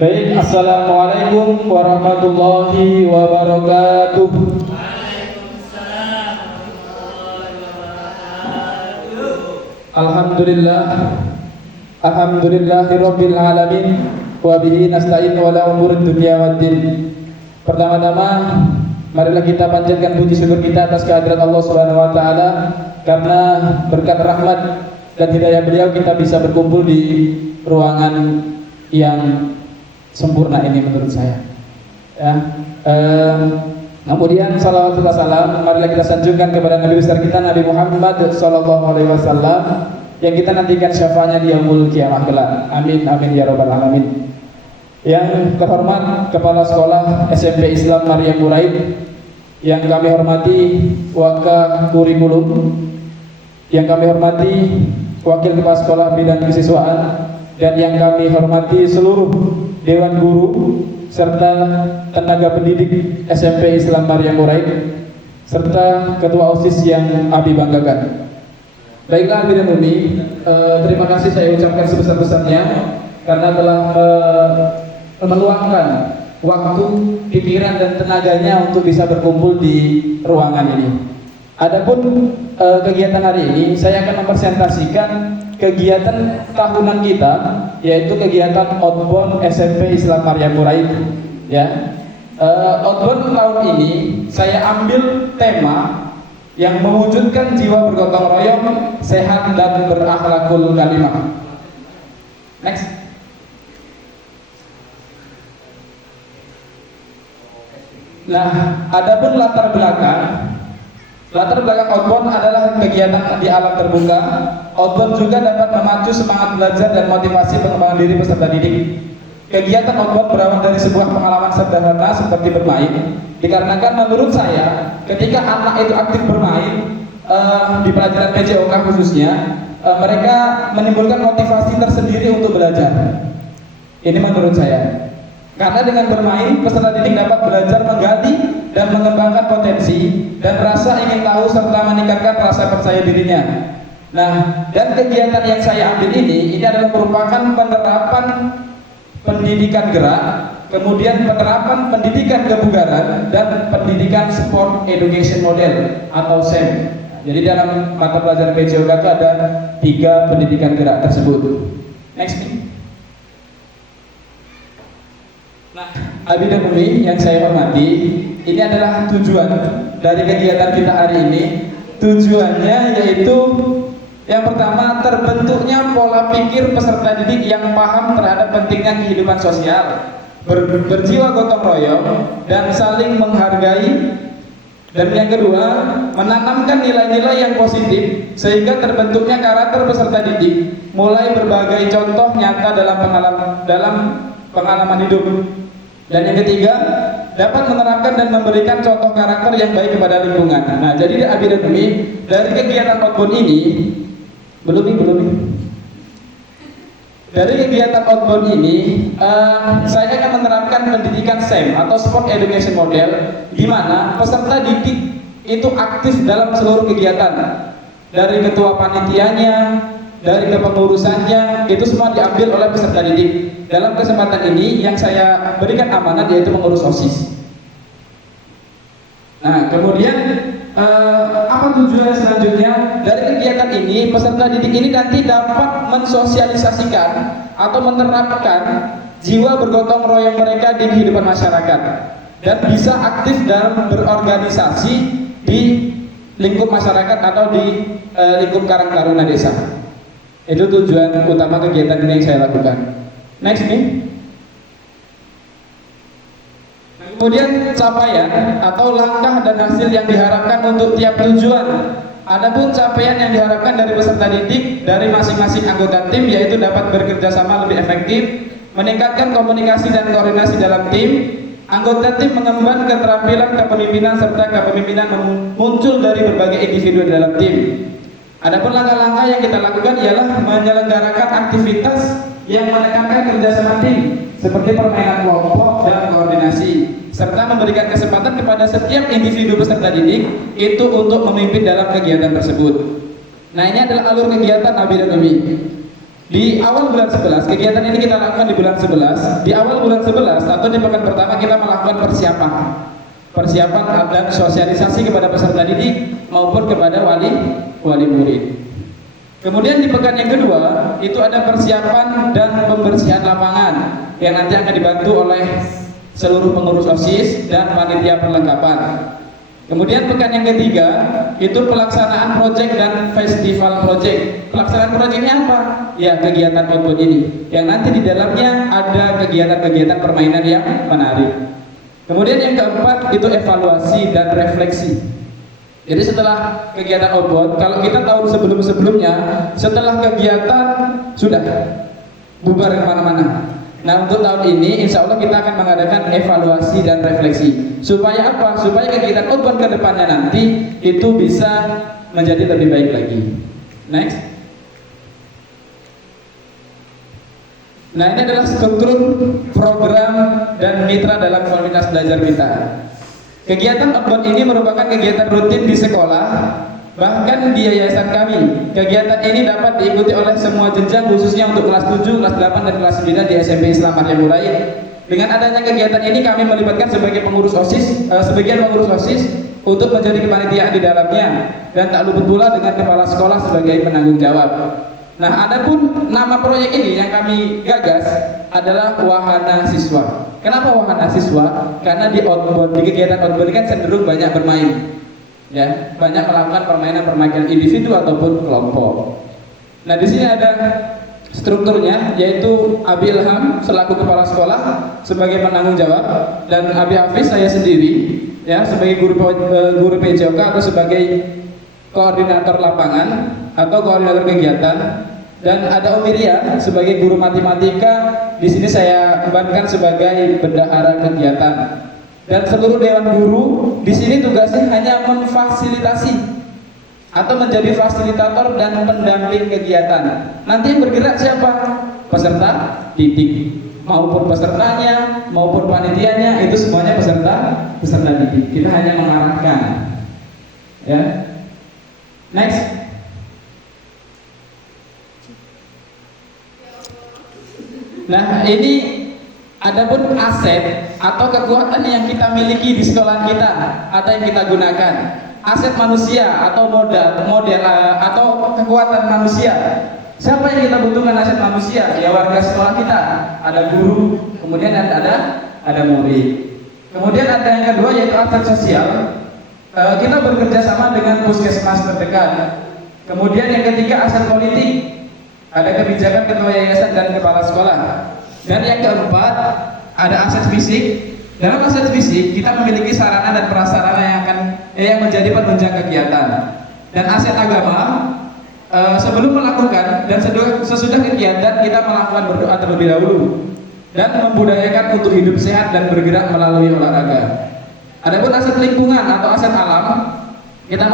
Baik, assalamualaikum warahmatullahi wabarakatuh. Alhamdulillah, alhamdulillahirabbil alamin, wa bihi nasta'in wala umurud dunya waddin. Pertama-tama, marilah kita panjatkan puji syukur kita atas kehadirat Allah Subhanahu wa taala, karena berkat rahmat dan hidayah beliau kita bisa berkumpul di ruangan yang sempurna ini menurut saya. Ya, kemudian salawat dan salam marilah kita sanjungkan kepada Nabi besar kita Nabi Muhammad sallallahu alaihi wasallam yang kita nantikan syafaatnya di yaumul kiamah kelak. Amin amin ya rabbal alamin. Yang terhormat Kepala Sekolah SMP Islam Maria Muraid, yang kami hormati Waka Kurikulum, yang kami hormati Wakil Kepala Sekolah Bidang Kesiswaan, dan yang kami hormati seluruh Dewan Guru serta tenaga pendidik SMP Islam Maria Muraid serta Ketua OSIS yang Abi banggakan. Baiklah hadirin umi, terima kasih saya ucapkan sebesar-besarnya karena telah meluangkan waktu, pikiran dan tenaganya untuk bisa berkumpul di ruangan ini. Adapun kegiatan hari ini saya akan mempresentasikan kegiatan tahunan kita, yaitu kegiatan outbound SMP Islam Maria Muraid. Ya, outbound tahun ini saya ambil tema yang mewujudkan jiwa bergotong royong, sehat dan berakhlakul karimah. Next. Nah, adapun latar belakang outbound adalah kegiatan di alam terbuka. Outbound juga dapat memacu semangat belajar dan motivasi pengembangan diri peserta didik. Kegiatan outbound berawal dari sebuah pengalaman sederhana seperti bermain. Dikarenakan menurut saya, ketika anak itu aktif bermain di pelajaran PJOK khususnya, mereka menimbulkan motivasi tersendiri untuk belajar. Ini menurut saya. Karena dengan bermain, peserta didik dapat belajar menggali dan mengembangkan potensi dan rasa ingin tahu serta meningkatkan rasa percaya dirinya. Nah, dan kegiatan yang saya ambil ini adalah merupakan penerapan pendidikan gerak, kemudian penerapan pendidikan kebugaran dan pendidikan sport education model atau SEM. Jadi dalam mata pelajaran PJOK ada 3 pendidikan gerak tersebut. Next nih. Nah, Abi dan Umi yang saya hormati, ini adalah tujuan dari kegiatan kita hari ini. Tujuannya yaitu yang pertama, terbentuknya pola pikir peserta didik yang paham terhadap pentingnya kehidupan sosial, berjiwa gotong royong dan saling menghargai. Dan yang kedua, menanamkan nilai-nilai yang positif sehingga terbentuknya karakter peserta didik, mulai berbagai contoh nyata dalam pengalaman hidup. Dan yang ketiga, dapat menerapkan dan memberikan contoh karakter yang baik kepada lingkungan. Nah, jadi Abi dan Umi, dari kegiatan outbound ini, dari kegiatan outbound ini, saya akan menerapkan pendidikan SEM atau Sport Education Model, di mana peserta didik itu aktif dalam seluruh kegiatan, dari ketua panitianya, dari kepengurusannya, itu semua diambil oleh peserta didik. Dalam kesempatan ini yang saya berikan amanat yaitu mengurus OSIS. Nah, kemudian apa tujuan selanjutnya dari kegiatan ini? Peserta didik ini nanti dapat mensosialisasikan atau menerapkan jiwa bergotong royong mereka di kehidupan masyarakat dan bisa aktif dalam berorganisasi di lingkup masyarakat atau di lingkup Karang Taruna desa. Itu tujuan utama kegiatan ini yang saya lakukan. Next nih. Kemudian capaian atau langkah dan hasil yang diharapkan untuk tiap tujuan. Adapun capaian yang diharapkan dari peserta didik dari masing-masing anggota tim yaitu dapat bekerja sama lebih efektif, meningkatkan komunikasi dan koordinasi dalam tim. Anggota tim mengemban keterampilan kepemimpinan serta kepemimpinan muncul dari berbagai individu di dalam tim. Adapun langkah-langkah yang kita lakukan ialah menyelenggarakan aktivitas yang menekankan kerjasama tim seperti permainan kelompok dan koordinasi, serta memberikan kesempatan kepada setiap individu peserta didik itu untuk memimpin dalam kegiatan tersebut. Nah, ini adalah alur kegiatan Abi dan Umi. Di awal bulan 11, kegiatan ini kita lakukan di bulan 11. Di awal bulan 11 atau di pekan pertama kita melakukan persiapan dan sosialisasi kepada peserta didik maupun kepada wali murid. Kemudian di pekan yang kedua itu ada persiapan dan pembersihan lapangan yang nanti akan dibantu oleh seluruh pengurus OSIS dan panitia perlengkapan. Kemudian pekan yang ketiga itu pelaksanaan proyek dan festival proyek. Pelaksanaan proyeknya apa? Ya, kegiatan outbound ini yang nanti di dalamnya ada kegiatan-kegiatan permainan yang menarik. Kemudian yang keempat itu evaluasi dan refleksi. Jadi setelah kegiatan outbound, kalau kita tahu sebelum-sebelumnya, setelah kegiatan sudah bubar kemana-mana. Nah, untuk tahun ini insya Allah kita akan mengadakan evaluasi dan refleksi. Supaya apa? Supaya kegiatan outbound ke depannya nanti itu bisa menjadi lebih baik lagi. Next. Nah, ini adalah struktur program dan mitra dalam komunitas belajar kita. Kegiatan outbound ini merupakan kegiatan rutin di sekolah, bahkan di yayasan kami. Kegiatan ini dapat diikuti oleh semua jenjang, khususnya untuk kelas 7, kelas 8, dan kelas 9 di SMP Islam Maryam Huraid. Dengan adanya kegiatan ini kami melibatkan sebagian pengurus OSIS untuk menjadi kepanitiaan di dalamnya, dan tak luput pula dengan kepala sekolah sebagai penanggung jawab. Nah, adapun nama proyek ini yang kami gagas adalah Wahana Siswa. Kenapa Wahana Siswa? Karena di kegiatan outbound ini kan cenderung banyak bermain. Ya, banyak melakukan permainan individu ataupun kelompok. Nah, di sini ada strukturnya, yaitu Abi Ilham selaku kepala sekolah sebagai penanggung jawab, dan Abi Hafiz saya sendiri ya sebagai guru PJOK atau sebagai koordinator lapangan atau koordinator kegiatan, dan ada Umiria sebagai guru matematika. Di sini saya bebankan sebagai bendahara kegiatan. Dan seluruh dewan guru di sini tugasnya hanya memfasilitasi atau menjadi fasilitator dan pendamping kegiatan. Nanti yang bergerak siapa? Peserta didik, maupun pesertanya maupun panitianya, itu semuanya peserta didik. Kita hanya mengarahkan. Ya. Next. Nah, ini adapun aset atau kekuatan yang kita miliki di sekolah kita atau yang kita gunakan. Aset manusia atau modal atau kekuatan manusia. Siapa yang kita butuhkan aset manusia? Ya warga sekolah kita. Ada guru, kemudian ada murid. Kemudian ada yang kedua yaitu aset sosial. Kita bekerja sama dengan puskesmas terdekat. Kemudian yang ketiga aset politik. Ada kebijakan ketua yayasan dan kepala sekolah. Dan yang keempat ada aset fisik. Dalam aset fisik kita memiliki sarana dan prasarana yang menjadi penunjang kegiatan. Dan aset agama, sebelum melakukan dan sesudah kegiatan kita melakukan berdoa terlebih dahulu dan membudayakan untuk hidup sehat dan bergerak melalui olahraga. Adapun aset lingkungan atau aset alam, kita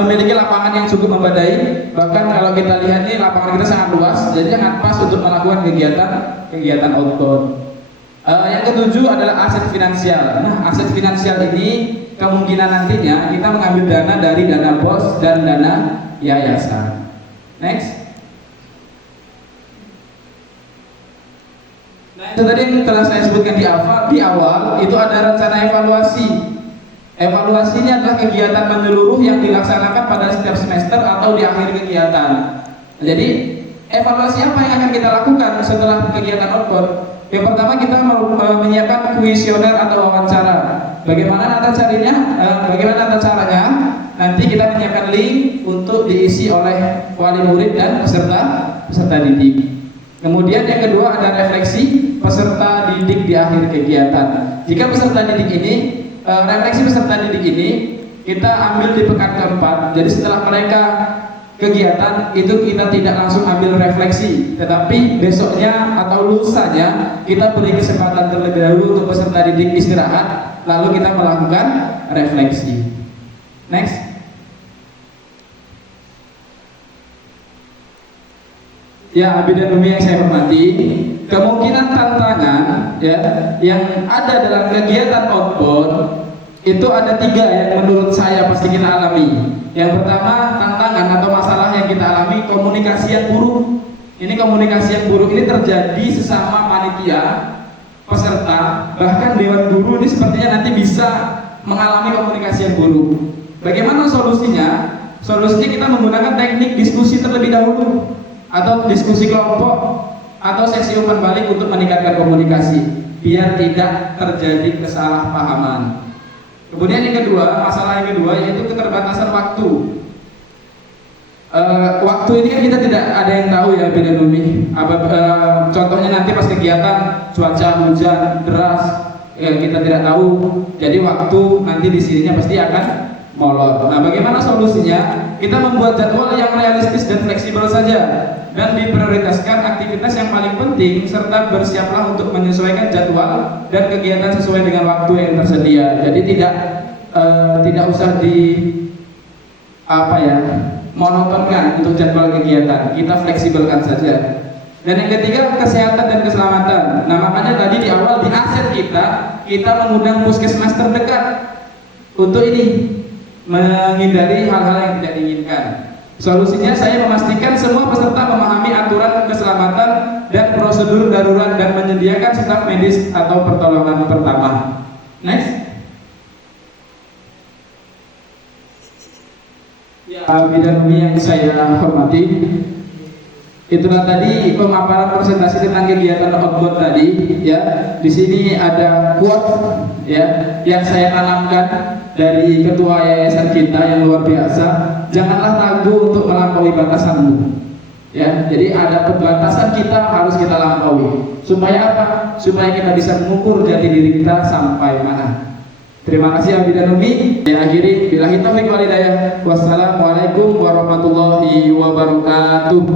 memiliki lapangan yang cukup memadai. Bahkan kalau kita lihat ini lapangan kita sangat luas, jadi sangat pas untuk melakukan kegiatan outbound. Yang ketujuh adalah aset finansial. Nah, aset finansial ini kemungkinan nantinya kita mengambil dana dari dana BOS dan dana yayasan. Next. Nah, itu tadi yang telah saya sebutkan di awal itu ada rencana evaluasi. Evaluasi ini adalah kegiatan menyeluruh yang dilaksanakan pada setiap semester atau di akhir kegiatan. Jadi evaluasi apa yang akan kita lakukan setelah kegiatan outbound? Yang pertama kita menyiapkan kuesioner atau wawancara. Bagaimana tata caranya? Nanti kita menyiapkan link untuk diisi oleh wali murid dan peserta didik. Kemudian yang kedua ada refleksi peserta didik di akhir kegiatan. Jika refleksi peserta didik ini kita ambil di pekan keempat. Jadi setelah mereka kegiatan itu kita tidak langsung ambil refleksi, tetapi besoknya atau lusanya kita beri kesempatan terlebih dahulu untuk peserta didik istirahat, lalu kita melakukan refleksi. Next. Ya, Abi dan Umi yang saya hormati, kemungkinan tantangan ya yang ada dalam kegiatan outbound itu ada 3 yang menurut saya pasti kita alami. Yang pertama, tantangan atau masalah yang kita alami komunikasi yang buruk. Ini komunikasi yang buruk ini terjadi sesama panitia, peserta, bahkan dewan guru ini sepertinya nanti bisa mengalami komunikasi yang buruk. Bagaimana solusinya? Solusinya kita menggunakan teknik diskusi terlebih dahulu, atau diskusi kelompok, atau sesi umpan balik untuk meningkatkan komunikasi, biar tidak terjadi kesalahpahaman. Kemudian yang kedua, masalah yang kedua yaitu keterbatasan waktu. Waktu ini kan kita tidak ada yang tahu ya, Bin Umi. Contohnya nanti pas kegiatan cuaca hujan deras, kita tidak tahu. Jadi waktu nanti di sininya pasti akan molor. Nah, bagaimana solusinya? Kita membuat jadwal yang realistis dan fleksibel saja, dan diprioritaskan aktivitas yang paling penting, serta bersiaplah untuk menyesuaikan jadwal dan kegiatan sesuai dengan waktu yang tersedia. Jadi tidak usah monotonkan untuk jadwal kegiatan, kita fleksibelkan saja. Dan yang ketiga, kesehatan dan keselamatan. Nah, makanya tadi di awal di aset kita mengundang puskesmas terdekat untuk ini, menghindari hal-hal yang tidak diinginkan. Solusinya saya memastikan semua peserta memahami aturan keselamatan dan prosedur darurat dan menyediakan staf medis atau pertolongan pertama. Next. Bidang yang saya hormati, itulah tadi pemaparan presentasi tentang kegiatan outbound tadi. Ya, di sini ada quote ya yang saya tanamkan dari ketua yayasan kita yang luar biasa. Janganlah ragu untuk melampaui batasanmu. Ya, jadi ada pembatasan kita harus kita lampaui. Supaya apa? Supaya kita bisa mengukur jati diri kita sampai mana. Terima kasih Abi dan Umi. Saya akhiri billahi taufiq wal hidayah. Wassalamualaikum warahmatullahi wabarakatuh.